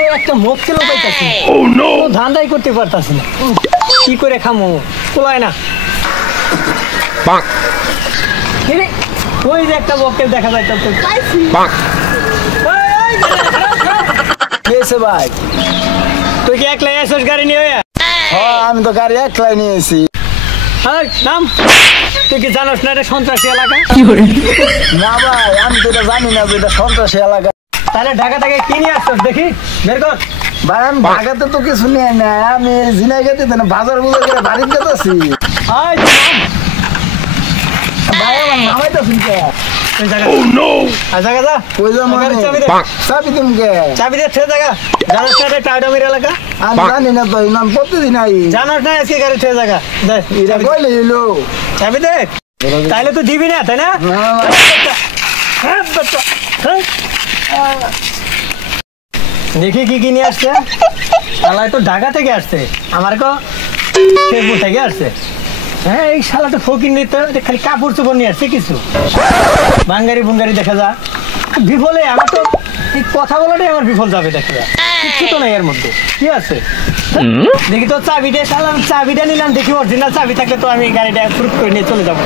তো একটা মক্কেল পাইতাছি ধান্দাই করতে পারতাছি না, কি করে খামো কোলায় না। ওই যে একটা মক্কেল দেখা যায় ভাই, তুই কি একলাই আসিস গাড়ি নিয়ে? আমি তো গাড়ি একলাই নিয়েছি। নাম, তুই কি জানোস না এটা সন্ত্রাসী এলাকা? না ভাই, আমি তো এটা জানি না যে এটা সন্ত্রাসী এলাকা। তাহলে ঢাকা থেকে কি নিয়ে আসছিস দেখি, বের কর। ভাই আমি ঢাকাতে তো কিছু নিয়ে না, আমি ঝিনাইগাতে বাজার বুঝে করে বাড়িতে যেতেছি। ভাই আমার নামাইতে শুনছে চাবি দে জায়গা জানাস না টাউডামির এলাকা? আমি জানি না তো, নাম প্রতিদিন আই জানাস না আজকে গাড়ি ঠে জায়গা কইলে এলো চাবি দে, তাইলে তো দিবি না তাই না? দেখি কি কি নিয়ে আসছে, তো ঢাকা থেকে আসছে, আমার শেরপুর থেকে আসছে। হ্যাঁ এই শালা তো ফকির নিতে খালি কাপড় চোপড় নিয়ে আসছে কিছু, বাঙ্গারি বুঙ্গারি দেখা যা। বিফলে আমার তো এই কথা বলাটাই আমার বিফল যাবে, দেখা যা কিছু তো নাই এর মধ্যে। কি আছে দেখি তো চাবিটা, শালা চাবিটা নিলাম, দেখি অরিজিনাল চাবি থাকলে তো আমি গাড়িটা প্রুফ করে নিয়ে চলে যাবো।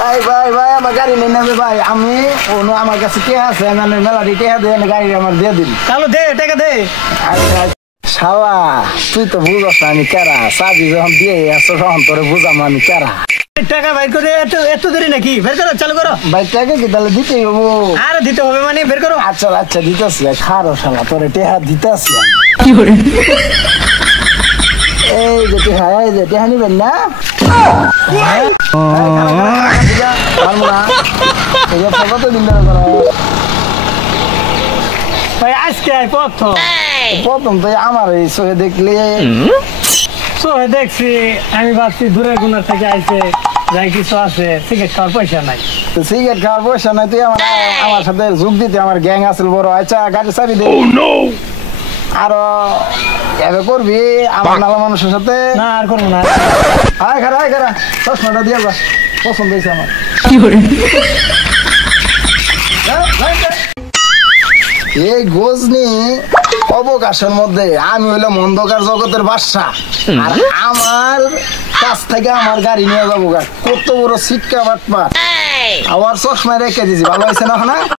ভাই ভাই ভাই আমার গাড়ি নিয়ে নেবে ভাই, আমি আমার কাছে কে আছে মানে মেলাটি টেহা দিয়ে গাড়ি আমার দিয়ে দিন। তাহলে দে টাকা দে। আচ্ছা শালা তুই তো বুঝস না আমি কারা, চাবি যখন দিয়ে আসছো তখন তোরে বুঝাম আমি কারা। টাকা বাইর করে এত দেরি নাকি? বের করো, চালু করো। ভাই টাকা কি তাহলে দিতে হবো? আরে দিতে হবে মানে বের করো। আচ্ছা আচ্ছা দিতেছি, খারো শালা তোরে টেহা দিতেছি। এই যে টেহা, এই যে টেহা নিবেন না? আজকে প্রথম তো আমার এই চোখে দেখলে চোখে দেখছি, আমি ভাবছি দূরের গুণার থেকে আইছে, যাই কিছু আছে, সিগারেট খাওয়ার পয়সা নাই। সিগারেট খাওয়ার পয়সা নাই, তুই আমার সাথে যোগ দিতে আমার গ্যাং আসল বড়। আচ্ছা গাড়ি চাবি দে। আরো এভাবে করবি আমার নালা মানুষের সাথে? না আর করবো না। আয় খারা আয় খারা, চশমাটা দিয়ে যা, পছন্দ হয়েছে আমার। এই গজনি অবকাশের মধ্যে আমি হইলাম অন্ধকার জগতের বাদশা, আর আমার কাছ থেকে আমার গাড়ি নিয়ে যাবো, কত বড় সিটকা বাটপা, আবার চশমায় রেখে দিয়েছি, ভালো হয়েছে না?